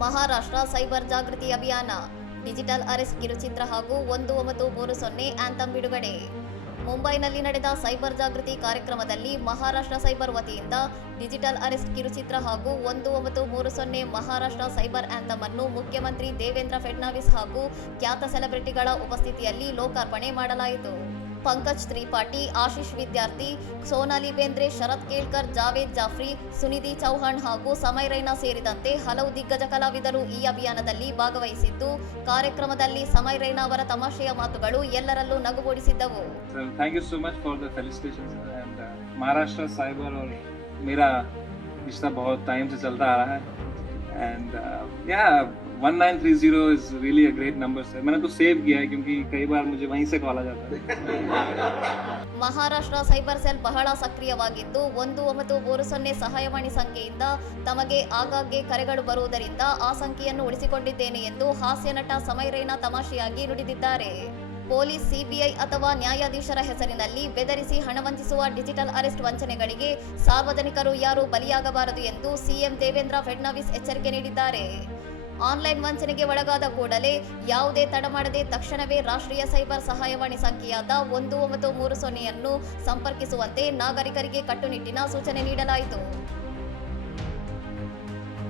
Maharashtra cyber ಜಾಗೃತಿ ಅಭಿಯಾನ, digital arrest ಕಿರುಚಿತ್ರ ಹಾಗೂ 1930 ಆಂಥಮ್ ಬಿಡುಗಡೆ. ಮುಂಬೈನಲ್ಲಿ ನಡೆದ ಸೈಬರ್ ಜಾಗೃತಿ ಕಾರ್ಯಕ್ರಮದಲ್ಲಿ ಮಹಾರಾಷ್ಟ್ರ ಸೈಬರ್ ವತಿಯಿಂದ ಡಿಜಿಟಲ್ ಅರೆಸ್ಟ್ ಕಿರುಚಿತ್ರ ಹಾಗೂ 1930 ಮಹಾರಾಷ್ಟ್ರ ಸೈಬರ್ ಆಂಥಮ್ ಅನ್ನು ಮುಖ್ಯಮಂತ್ರಿ ದೇವೇಂದ್ರ ಫಡ್ನವೀಸ್ ಹಾಗೂ ಖ್ಯಾತ ಸೆಲೆಬ್ರಿಟಿಗಳ ಉಪಸ್ಥಿತಿಯಲ್ಲಿ ಲೋಕಾರ್ಪಣೆ ಮಾಡಲಾಯಿತು. ಪಂಕಜ್ ತ್ರಿಪಾಠಿ, ಆಶೀಶ್ ವಿದ್ಯಾರ್ಥಿ, ಸೋನಾಲಿ ಬೇಂದ್ರೆ, ಶರತ್ ಕೇಳ್ಕರ್, ಜಾವೇದ್ ಜಾಫ್ರಿ, ಸುನಿಧಿ ಚೌಹಾಣ್ ಹಾಗೂ ಸಮಯ್ ರೈನಾ ಸೇರಿದಂತೆ ಹಲವು ದಿಗ್ಗಜ ಕಲಾವಿದರು ಈ ಅಭಿಯಾನದಲ್ಲಿ ಭಾಗವಹಿಸಿದ್ದು, ಕಾರ್ಯಕ್ರಮದಲ್ಲಿ ಸಮಯ್ ರೈನಾ ಅವರ ತಮಾಷೆಯ ಮಾತುಗಳು ಎಲ್ಲರಲ್ಲೂ ನಗು ಮೂಡಿಸಿದ್ದವು. Thank you so much for the felicitations and Maharashtra cyber और मेरा रिश्ता बहुत टाइम से चलता आ रहा है and 1930 is really a great number sir. मैंने तो सेव किया है क्योंकि कई बार मुझे वहीं से कॉल आ जाता है. ಮಹಾರಾಷ್ಟ್ರ ಸೈಬರ್ ಸೆಲ್ ಬಹಳ ಸಕ್ರಿಯವಾಗಿದ್ದು 1930 ಸಹಾಯವಾಣಿ ಸಂಖ್ಯೆಯಿಂದ ತಮಗೆ ಆಗಾಗ್ಗೆ ಕರೆಗಳು ಬರುವುದರಿಂದ ಆ ಸಂಖ್ಯೆಯನ್ನು ಉಳಿಸಿಕೊಂಡಿದ್ದೇನೆ ಎಂದು ಹಾಸ್ಯ ನಟ ಸಮಯ್ ರೈನಾ ತಮಾಷೆಯಾಗಿ ನುಡಿದಿದ್ದಾರೆ. ಪೊಲೀಸ್, ಸಿಬಿಐ ಅಥವಾ ನ್ಯಾಯಾಧೀಶರ ಹೆಸರಿನಲ್ಲಿ ಬೆದರಿಸಿ ಹಣ ವಂಚಿಸುವ ಡಿಜಿಟಲ್ ಅರೆಸ್ಟ್ ವಂಚನೆಗಳಿಗೆ ಸಾರ್ವಜನಿಕರು ಯಾರೂ ಬಲಿಯಾಗಬಾರದು ಎಂದು ಸಿಎಂ ದೇವೇಂದ್ರ ಫಡ್ನವೀಸ್ ಎಚ್ಚರಿಕೆ ನೀಡಿದ್ದಾರೆ. ಆನ್ಲೈನ್ ವಂಚನೆಗೆ ಒಳಗಾದ ಕೂಡಲೇ ಯಾವುದೇ ತಡ ಮಾಡದೆ ತಕ್ಷಣವೇ ರಾಷ್ಟ್ರೀಯ ಸೈಬರ್ ಸಹಾಯವಾಣಿ ಸಂಖ್ಯೆಯಾದ 1930 ಅನ್ನು ಸಂಪರ್ಕಿಸುವಂತೆ ನಾಗರಿಕರಿಗೆ ಕಟ್ಟುನಿಟ್ಟಿನ ಸೂಚನೆ ನೀಡಲಾಯಿತು.